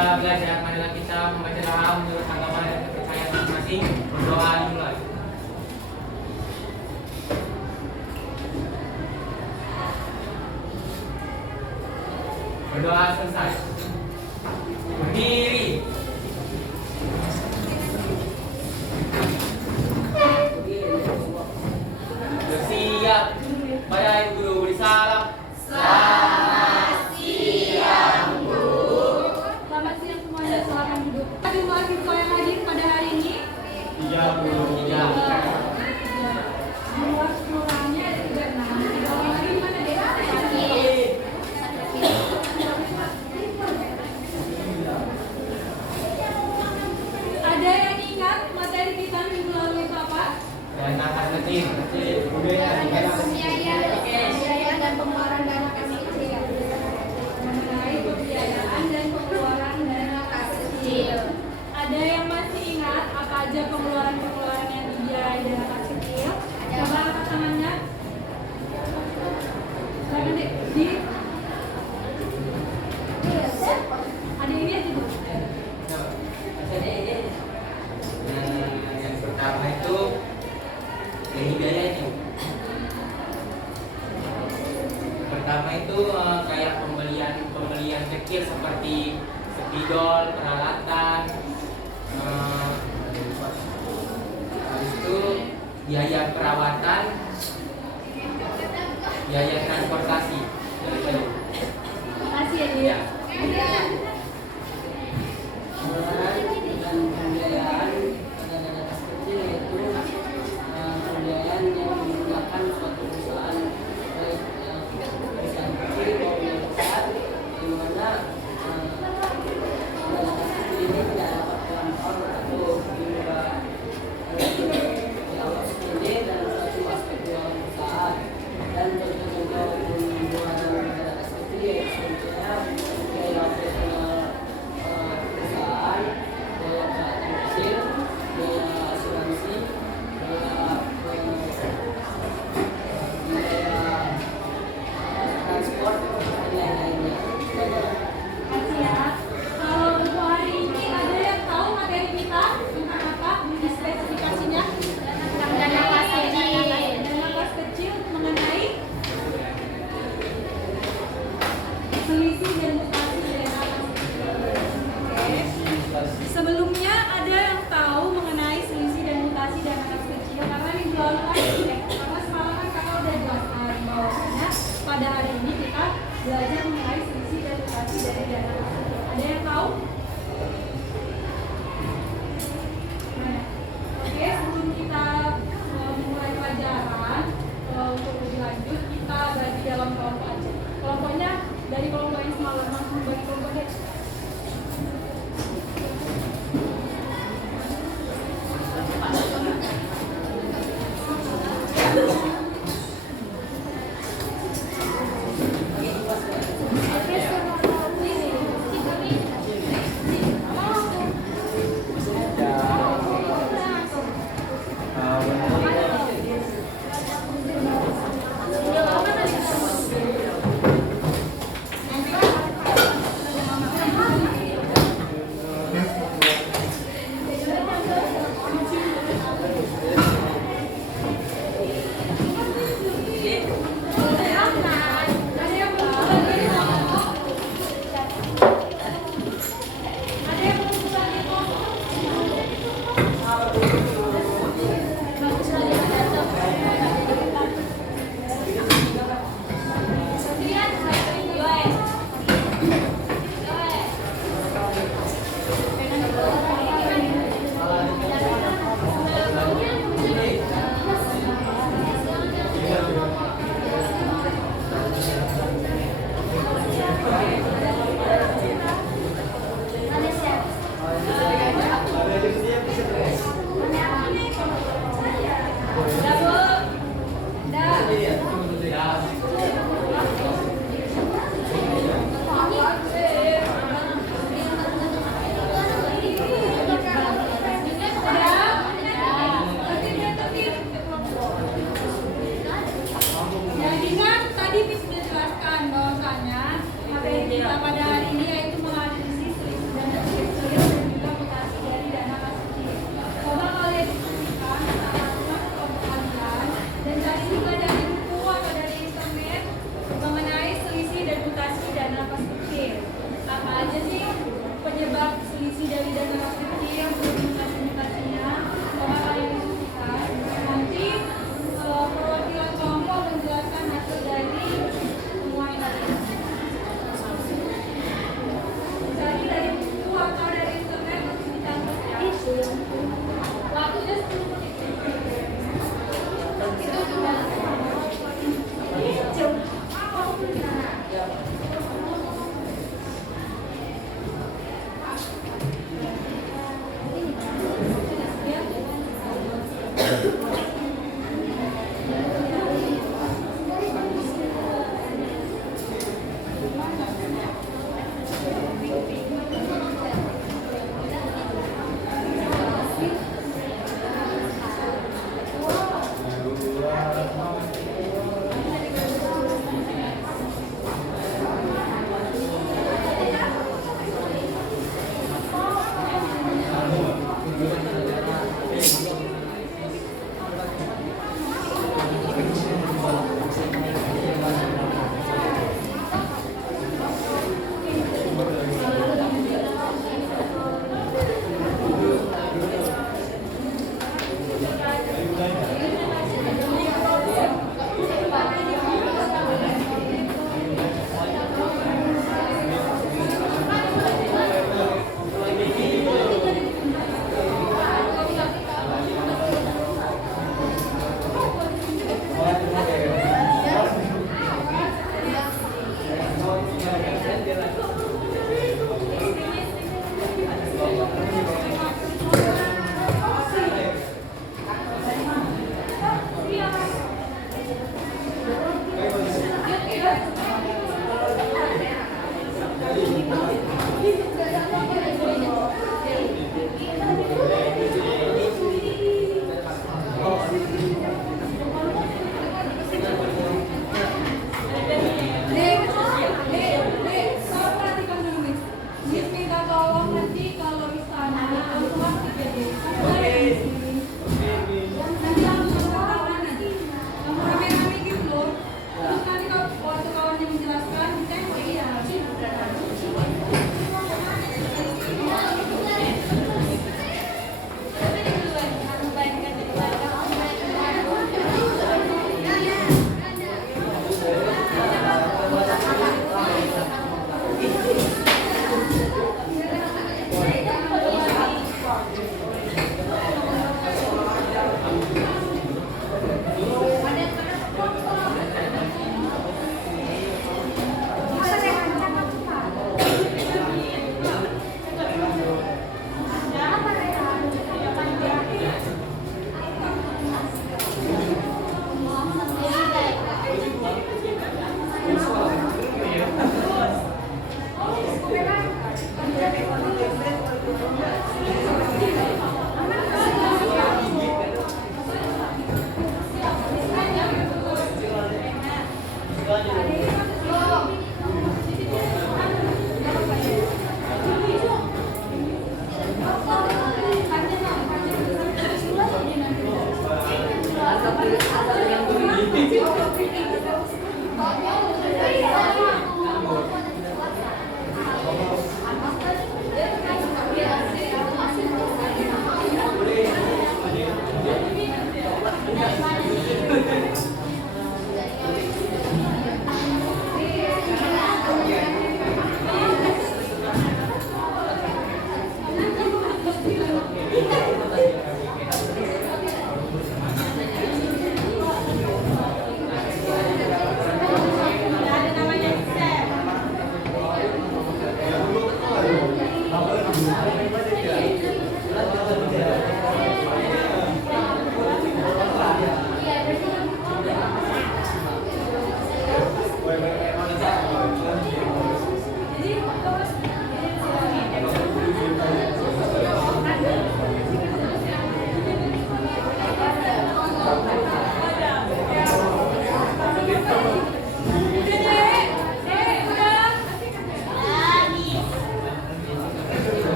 belajar, marilah kita membaca doa menurut agama dan kepercayaan masing-masing. Berdoa dimulai. Berdoa selesai. Berdiri. Bersiap. Pada ibu guru beri salam. Selamat siang, Bu. Selamat siang semuanya, silakan duduk. Jumlah siswa yang hadir pada hari ini 33. jumlah keseluruhannya ada 36. Tiga orang lagi mana deh? Ada yang ingat materi kita minggu lalu itu apa? Dan atas kecil. Pembiayaan dan pengeluaran dana kas kecil. Mengenai pembiayaan dan pengeluaran dana kas kecil. Ada yang masih ingat apa aja pengeluaran-pengeluaran yang dibiayai dana kas kecil? Coba angkat tangannya. Silakan deh. Ada ini aja Bu. Yang pertama itu ini biayanya. Pertama itu kayak pembelian kecil seperti spidol, peralatan, habis itu biaya perawatan, biaya transportasi. Makasih ya, Di. Ya. Pembiayaan dana kas kecil yaitu pembiayaan yang menggunakan suatu perusahaan baik perusahaan kecil maupun yang besar, di mana dana kas kecil ini tidak dapat terlampau atau juga dianggap sepele dalam suatu aspek keuangan perusahaan. Dan contoh-contoh pengeluaran dana kas kecil yaitu contohnya biaya operasional perusahaan, biaya perawatan kecil, biaya asuransi, biaya transport, dan lain-lainnya. Makasih ya. Kalau untuk hari ini ada yang tahu materi kita tentang apa? Spesifikasinya? Dana kas kecil. Dana kas kecil mengenai selisih dan mutasi dana kas kecil. Oke. Sebelumnya ada yang tahu mengenai selisih dan mutasi dana kas kecil karena minggu lalu kan karena semalam kan kakak udah jelaskan bahwasanya pada hari ini kita belajar mengenai selisih dan mutasi dari dana kas kecil. Ada yang tahu? Mana? Oke, sebelum kita memulai pelajaran untuk lebih lanjut kita bagi dalam kelompok aja. Kelompoknya dari kelompok yang semalam langsung bagi kelompok deh. Jadi kan tadi Miss sudah jelaskan bahwasannya materi kita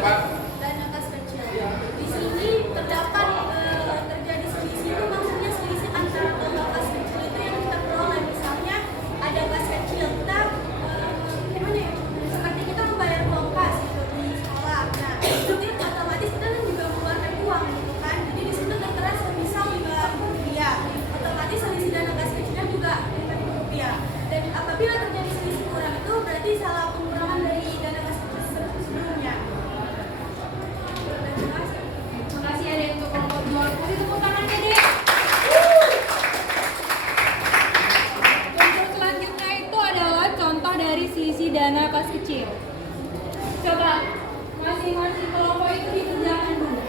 Pak? Dana kas kecil. Di sini terdapat terjadi selisih itu maksudnya selisih antara total kas kecil itu yang kita peroleh. Misalnya ada kas kecil kita gimana ya? Seperti kita membayar uang kas gitu di sekolah. Nah, itu otomatis kita kan juga mengeluarkan uang gitu kan. Jadi di situ tertera semisal Rp5.000. Otomatis selisih dana kas kecilnya juga Rp5.000. Dan apabila terjadi selisih kurang itu berarti salah pengurangan dari dana kas kecil sebelumnya. Makasih ya Dek untuk kelompok 2. Kasih tepuk tangan ya Dek. Contoh selanjutnya itu adalah contoh dari selisih dana kas kecil. Coba masing-masing kelompok itu dikerjakan dulu.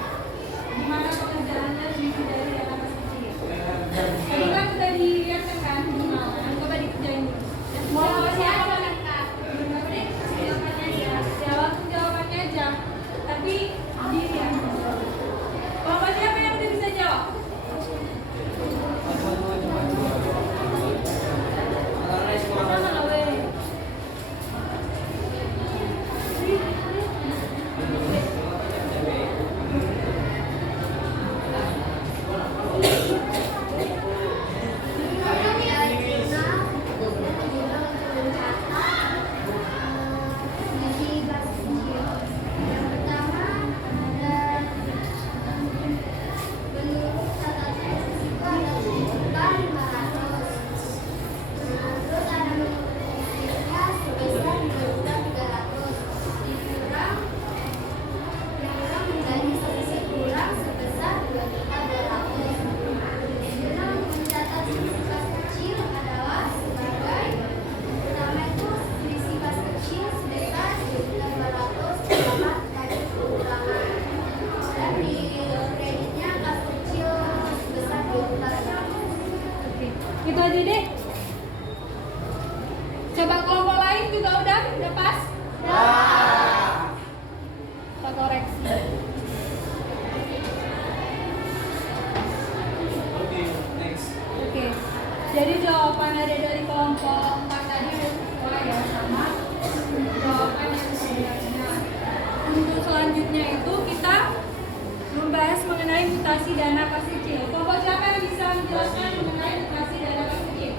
Gimana pekerjaannya selisih dari dana kas kecil? Tadi kan sudah dilihatkan kan gimana? Coba dikerjain dulu. Mau siapa kan Kak? Berapa Dek? Jawabannya aja. Jawabannya aja. Tapi dilihat. Kelompok siapa yang udah bisa jawab? Sama nggak boleh. Itu aja deh. Coba kelompok lain juga udah pas? Kita koreksi. Oke. Jadi jawaban ada dari kelompok 4 tadi udah sesuai ya sama jawaban yang sebenarnya. Untuk selanjutnya itu kita membahas mengenai mutasi dana kas kecil. Kelompok siapa yang bisa menjelaskan mengenai mutasi dana kas kecil?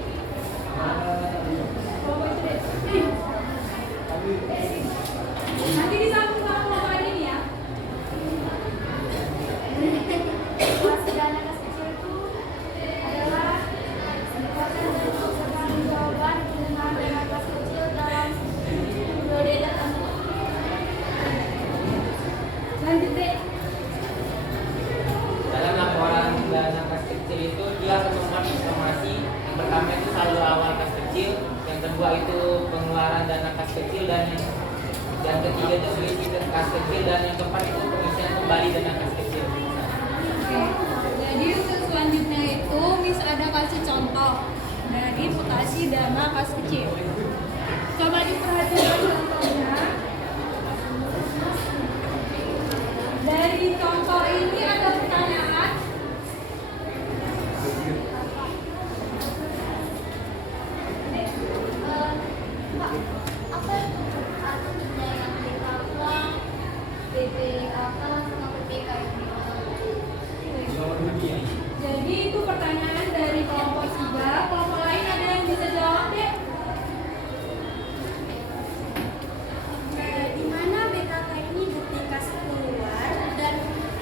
Kelompok itu deh. Nanti disambung sama kelompok ini ya. Mutasi dana kas kecil itu adalah proses untuk pertanggungjawaban penggunaan dana kas kecil dalam periode tertentu. Lanjut deh. Dalam laporan dana kas kecil itu dia memuat informasi. Yang pertama itu saldo awal kas kecil, yang kedua itu pengeluaran dana kas kecil, dan yang ketiga itu selisih kas kecil, dan yang keempat itu pengisian kembali dana kas kecil. Oke. Jadi untuk selanjutnya itu Miss ada kasih contoh dari mutasi dana kas kecil. Coba diperhatikan contohnya. Dari contoh ini ada pertanyaan. Apa artinya yang dilakukan BPKK sama BPKI? Jadi itu pertanyaan dari kelompok 3. Kelompok lain ada yang bisa jawab deh? Di mana BKK ini bukti kas keluar dan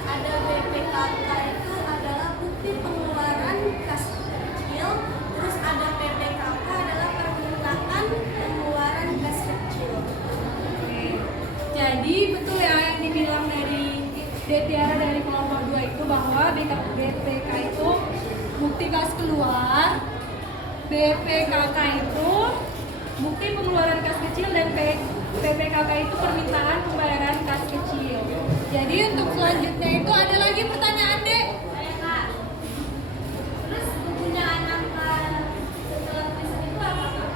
ada BPKK itu adalah bukti pengeluaran kas kecil, terus ada PPKK adalah permintaan pengeluaran kas kecil. Jadi betul ya yang dibilang dari Detiara dari kelompok 2 itu bahwa BPK itu bukti kas keluar, BPKK itu bukti pengeluaran kas kecil, dan PPKK itu permintaan pembayaran kas kecil. Jadi untuk selanjutnya itu ada lagi pertanyaan Dek. Kak. Terus penggunaan angka setelah tulisan itu apa Kak?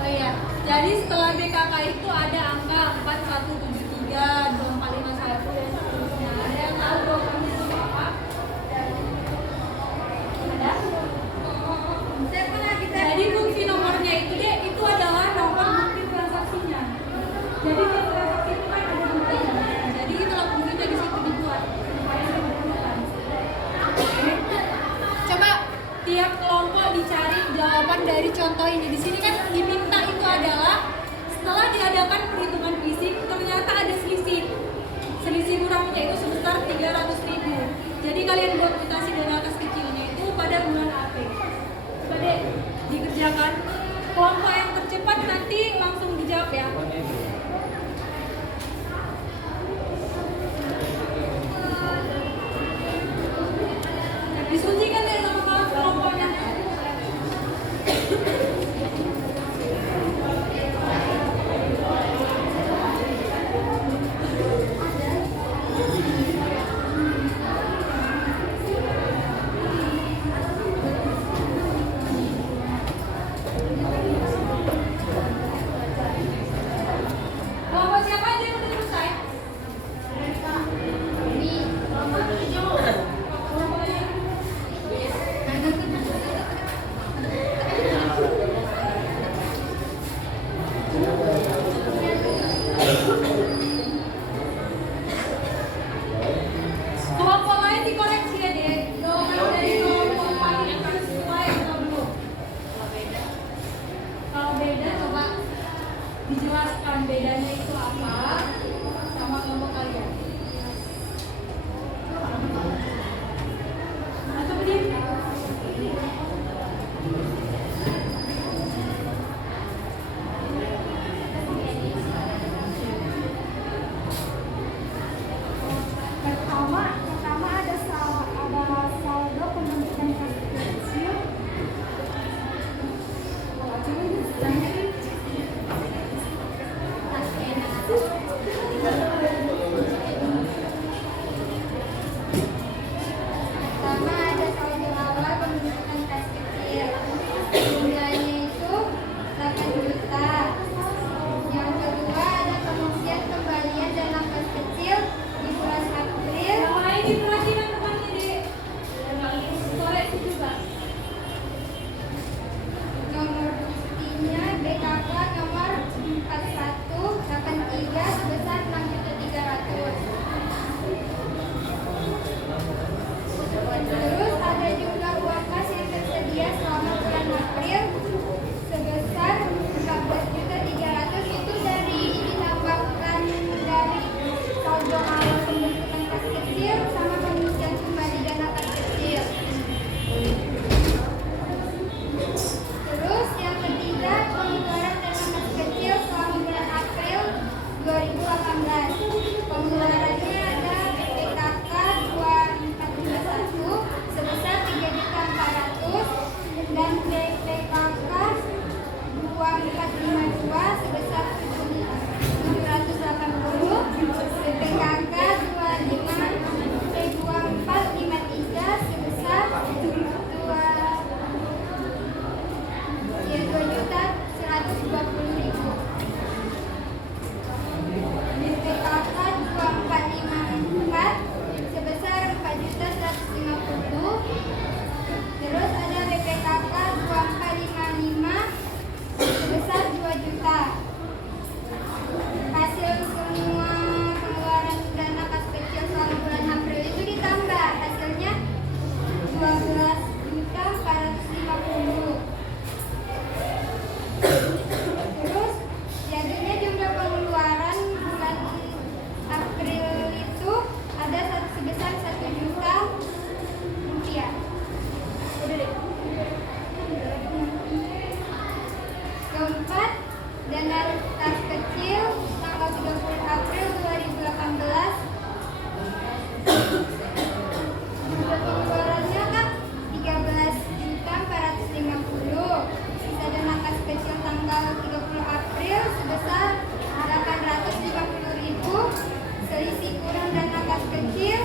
Oh iya, jadi setelah BKK itu ada angka 4173, 2451 dan seterusnya. Ada yang tahu jawabannya itu apa? Ada? Jadi bukti nomornya itu deh, itu adalah nomor bukti transaksinya. Jadi tiap transaksi itu kan ada buktinya. Jadi itulah contoh ini di sini kan diminta itu adalah setelah diadakan perhitungan fisik ternyata ada selisih kurangnya itu sebesar 300.000. Jadi kalian buat mutasi dana kas kecilnya itu pada bulan April. Coba deh dikerjakan. Kelompok yang tercepat nanti langsung dijawab ya. Diskusikan deh sama kelompoknya. Kelompok siapa aja yang udah selesai? Kelompok lain dikoreksi ya deh. Kalau dari kelompok paling sesuai atau belum? Kalau beda coba dijelaskan bedanya itu apa sama kelompok kalian. Atau berdiri? Pertama ada saldo pembentukan kas kecil. Pertama ada saldo awal pembentukan kas kecil. Jumlahnya itu 8 juta. Yang kedua ada pengisian kembalian dana kas kecil di bulan April. Yang lain diperhatikan temannya deh. Koreksi juga. Nomor buktinya BKK nomor 4183 sebesar 6.300.000. Terus ada jumlah uang kas yang tersedia selama bulan April sebesar 14.300.000. Itu dari ditambahkan dari saldo awal pembentukan kas kecil sama pengisian kembali dana kas kecil. Terus yang ketiga pengeluaran dana kas kecil selama bulan April 2018. Pengeluarannya ada BPKK 2421 sebesar 3.400.000 dan BPKK 2452 sebesar 780.000, BPKK 2453 sebesar 2.120.000. BPKK 2454 sebesar 4.150.000. Terus ada BPKK 2455 sebesar 2 juta. Hasil semua pengeluaran dana kas kecil selama bulan April itu ditambah hasilnya 12.450.000. Terus jadinya jumlah pengeluaran bulan April itu ada sebesar 1 juta rupiah. Keempat, dana kas kecil tanggal 30 April 2018. Jumlah pengeluarannya kan 13.450.000. Sisa dana kas kecil tanggal 30 April sebesar 850.000. Selisih kurang dana kas kecil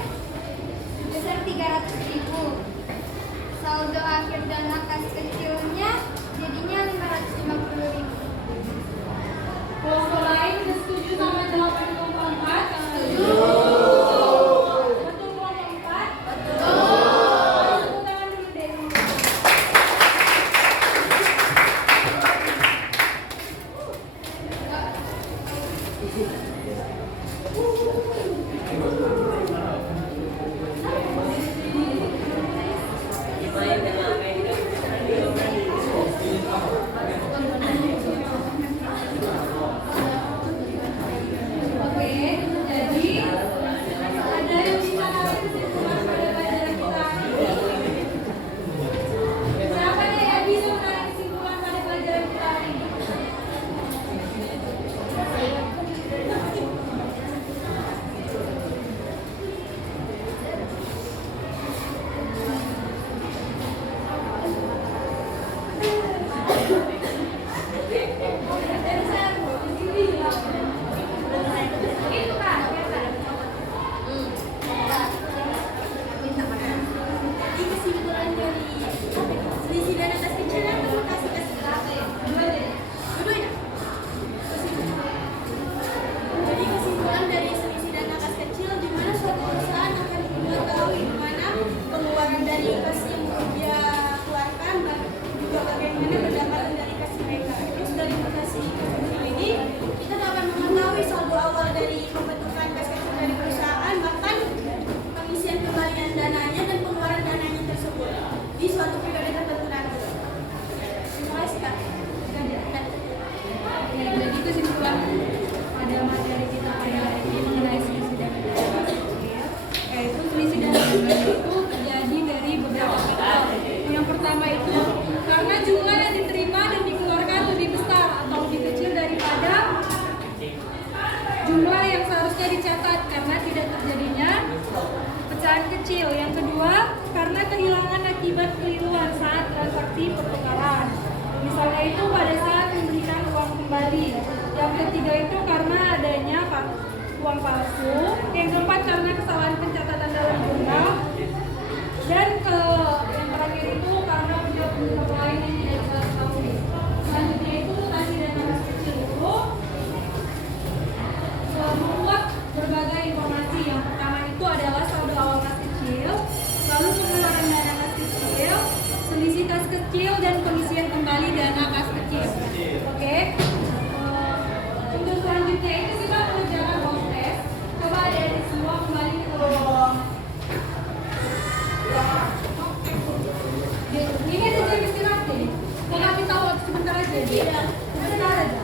sebesar 300.000. Saldo akhir dana kas kecilnya jadinya 550.000. Kelompok lain udah setuju sama jawaban kelompok 4? Setuju. Betul kelompok 4? Betul. Tepuk tangan dulu deh. Gimana dengan apa yang kita yang seharusnya dicatat karena tidak terjadinya pecahan kecil. Yang kedua, karena kehilangan akibat keliruan saat transaksi pertukaran. Misalnya itu pada saat memberikan uang kembali. Yang ketiga itu karena adanya uang palsu. Yang keempat karena kesalahan pencatatan dalam jurnal. Dan yang terakhir itu karena penyebab lain yang tidak bisa diketahui. Selanjutnya itu mutasi dana kas kecil itu membuat berbagai informasi. Yang pertama itu adalah saldo awal kas kecil, lalu pengeluaran dana kas kecil, selisih kas kecil, dan pengisian kembali dana kas kecil. Oke. Untuk selanjutnya itu kita mengerjakan home test. Coba adik-adik semua kembali ke ruang. Ini ada jam istirahat nih. Mau kasih tahu sebentar aja. Sebentar aja.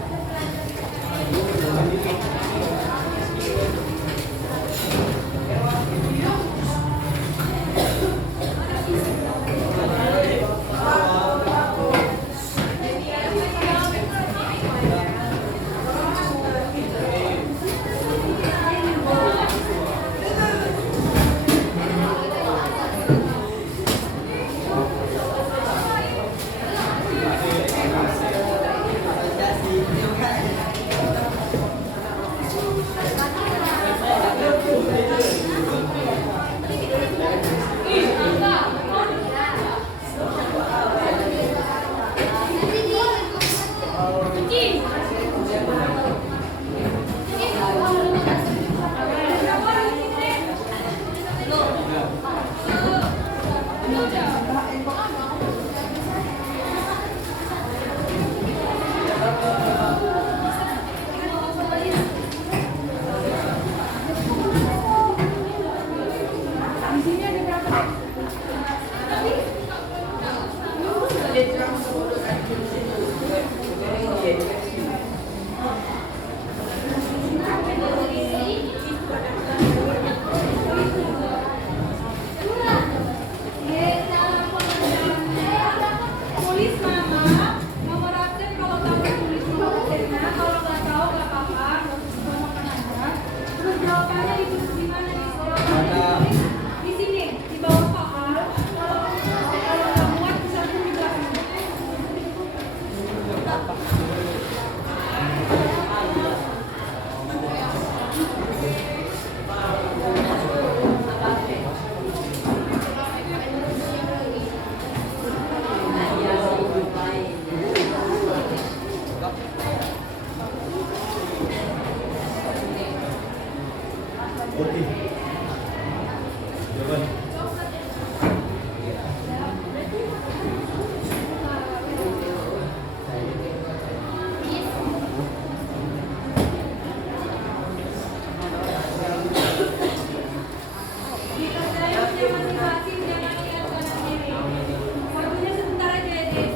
Tulis nama, nomor absen kalau tahu tulis nomor absennya, kalau nggak tahu nggak apa-apa, nggak usah ngomongkan aja. Terus jawabannya ditulis di mana nih? Ditulis di sini, di bawah soal. Kalau nggak muat bisa tulis di belakang. Waktunya sebentar aja ya, Dit.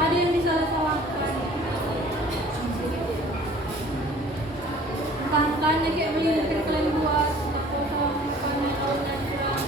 Ada yang disalah-salahkan. Entah-entahnya kayak mungkin kalian buat bukannya tahunan kurang.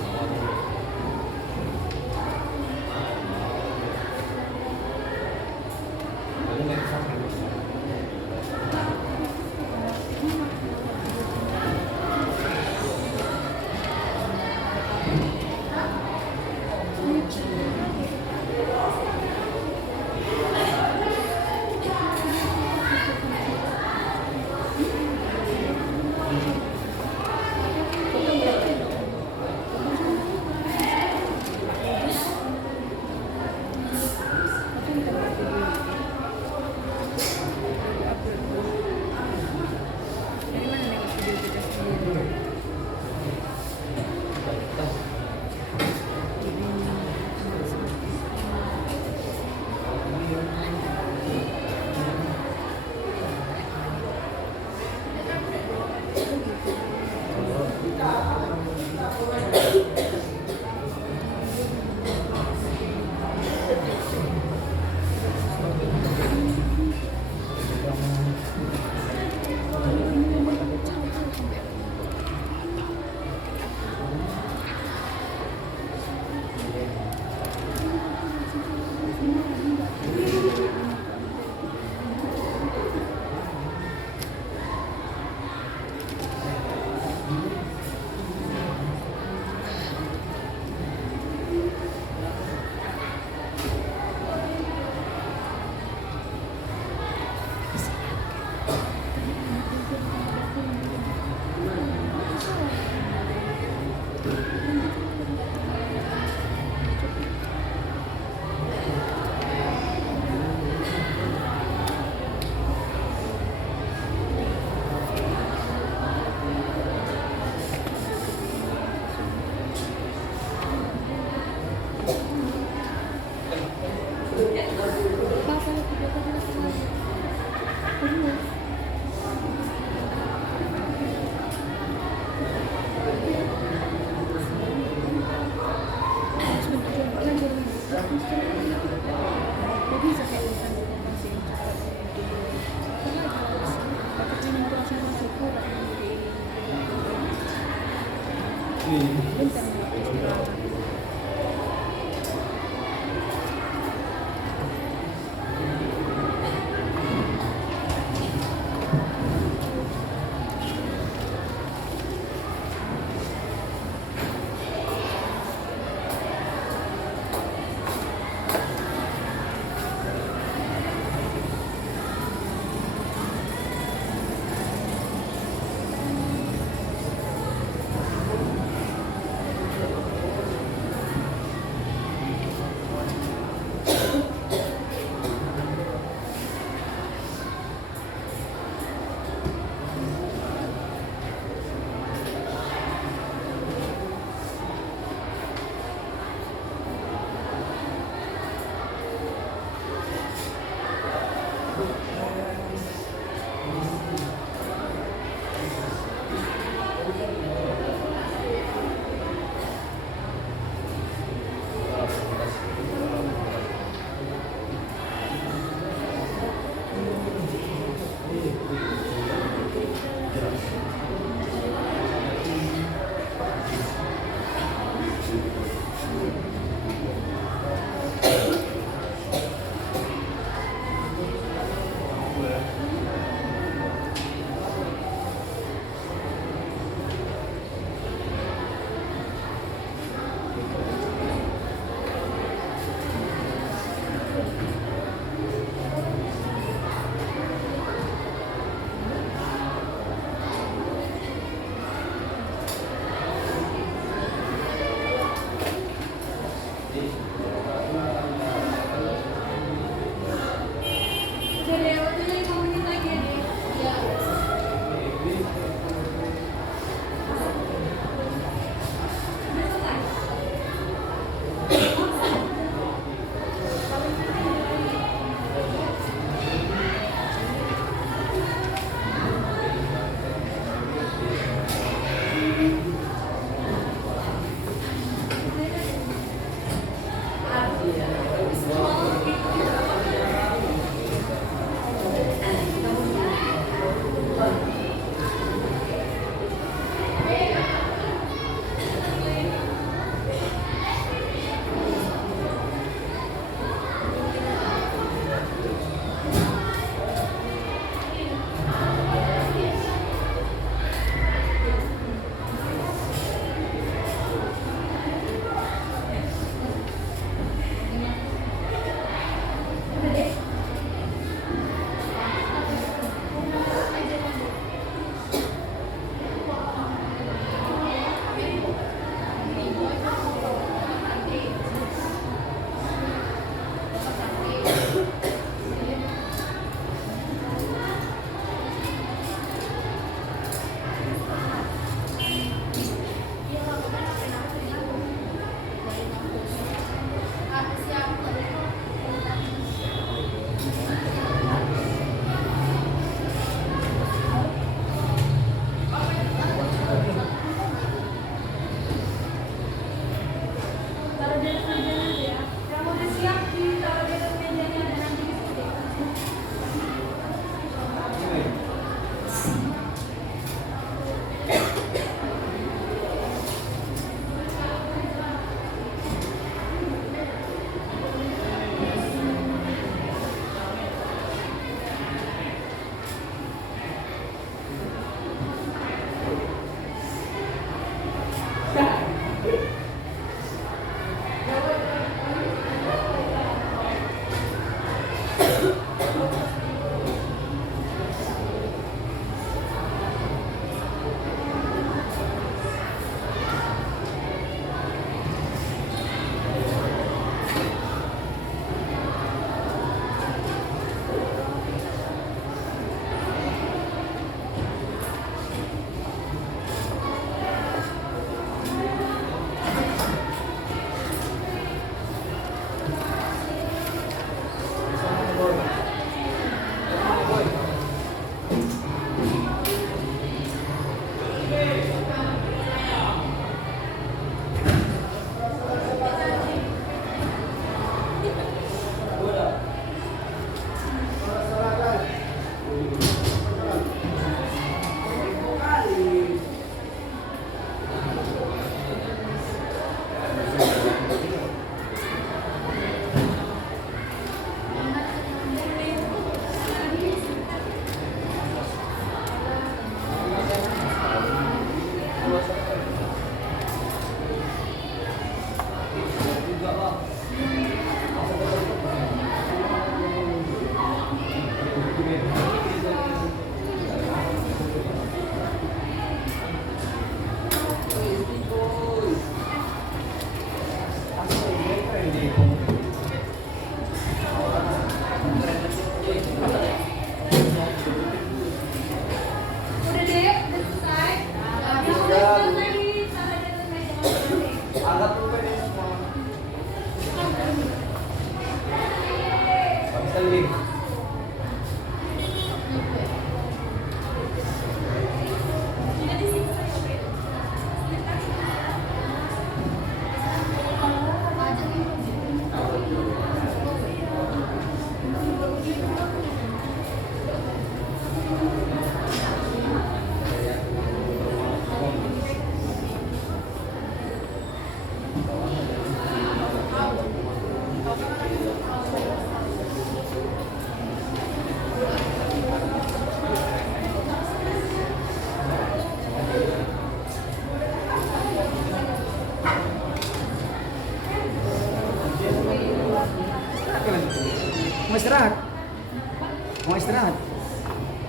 Udah deh, waktunya 5 menit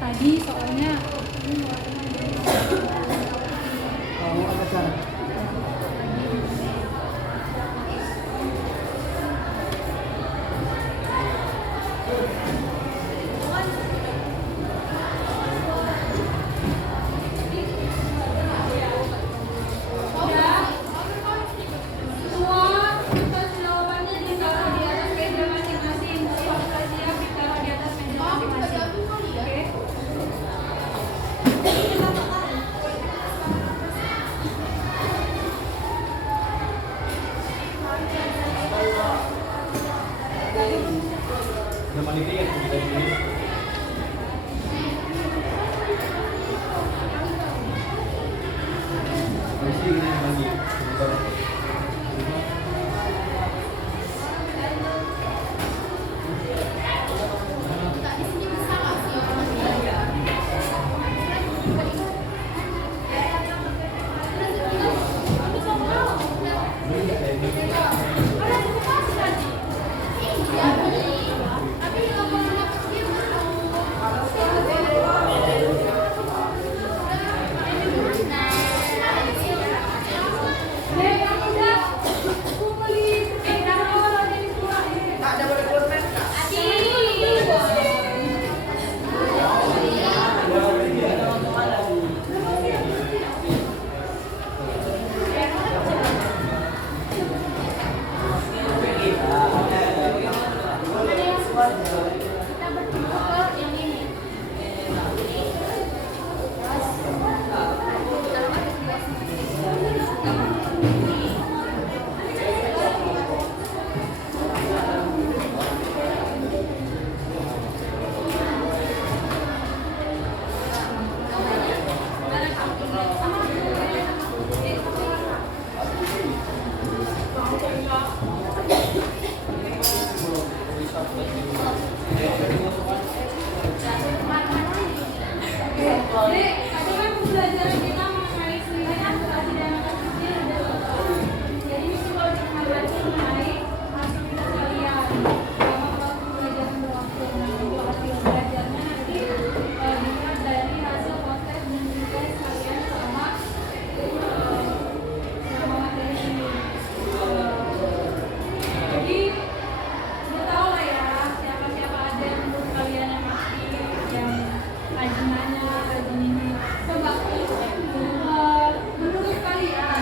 tadi soalnya Kamu ada cara. semua kertas jawabannya ditaruh di atas meja masing-masing. Semua sudah siap ditaruh di atas meja masing-masing. Oke. Nama diri yang kita pilih. Mesti ini bagi. Jadi, ada kan pembelajaran kita mengenai selisih dan mutasi dana kas kecil dan jadi ini coba untuk mengamati mengenai hasil kita sekalian. Selama waktu pembelajaran berlangsung, nah untuk hasil belajarnya nanti dilihat dari hasil kontes dan nilai sekalian selama materi ini. Jadi udah tahu lah ya siapa-siapa aja yang menurut kalian yang aktif, yang rajin nanya, rajin ini. Coba menurut kalian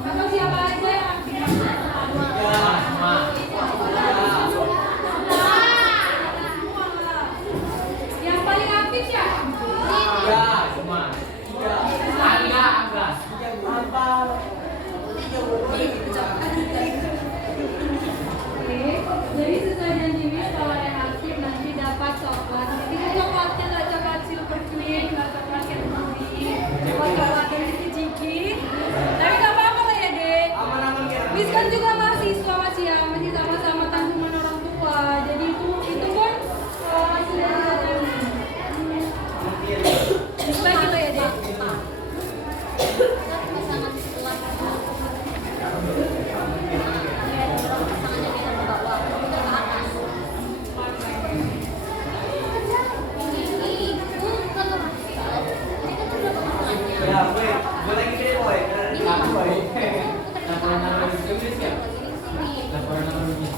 siapa siapa aja yang aktif? Yang paling aktif siapa? Ya, semua. Agak. Oke, jadi sesuai janjinya kalau yang aktif nanti dapat coklat. Jadi itu coklatnya nggak coklat silver queen, nggak coklat Cadbury, coklat dari Kijiki. Tapi nggak apa-apa lah ya dek. Bis kan juga mahasiswa masih ya, masih sama-sama tanggungan orang tua. Jadi itu pun hasil dari kami. Baik gitu ya dek. Ya, gue lagi deh, boy. Aku boy. Laporan nama bisnis ya? Laporan nama bisnis.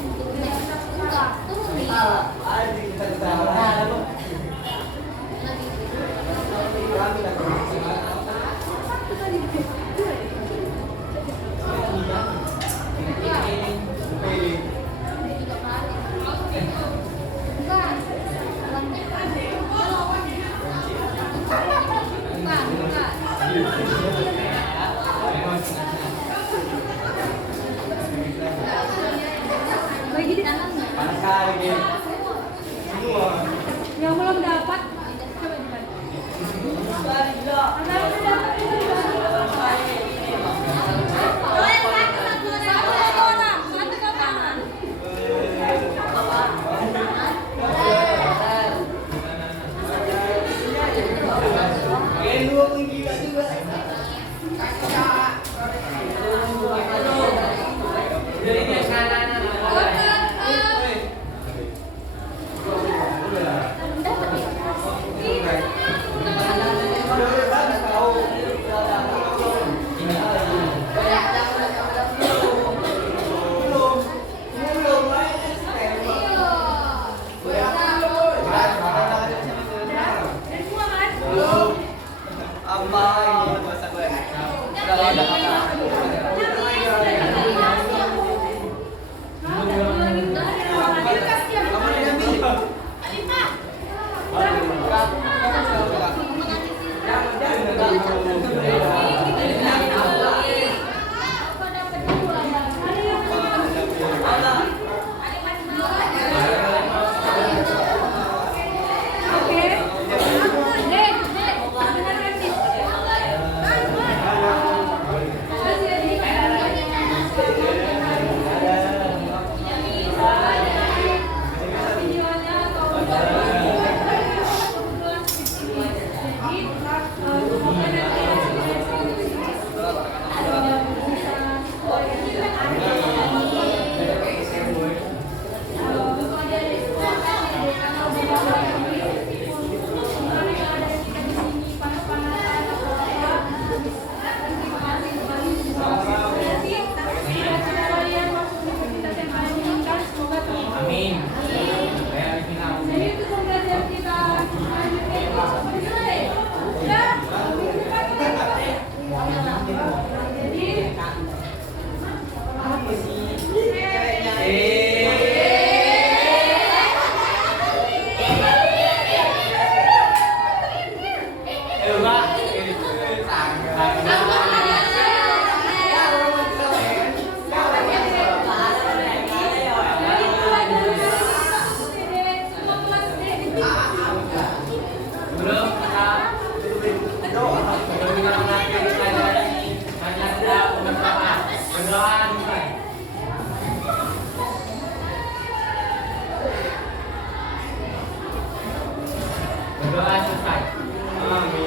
Adik kita kesalahan. Kami nak Bagi di panas kali dia. Semua. yang belum dapat coba dibantu. Ada yang udah dapat itu dibantu. Satu ke kanan. Yang dua pun gila juga. Jadi dia kanan. Oke. Doa selesai. Amin.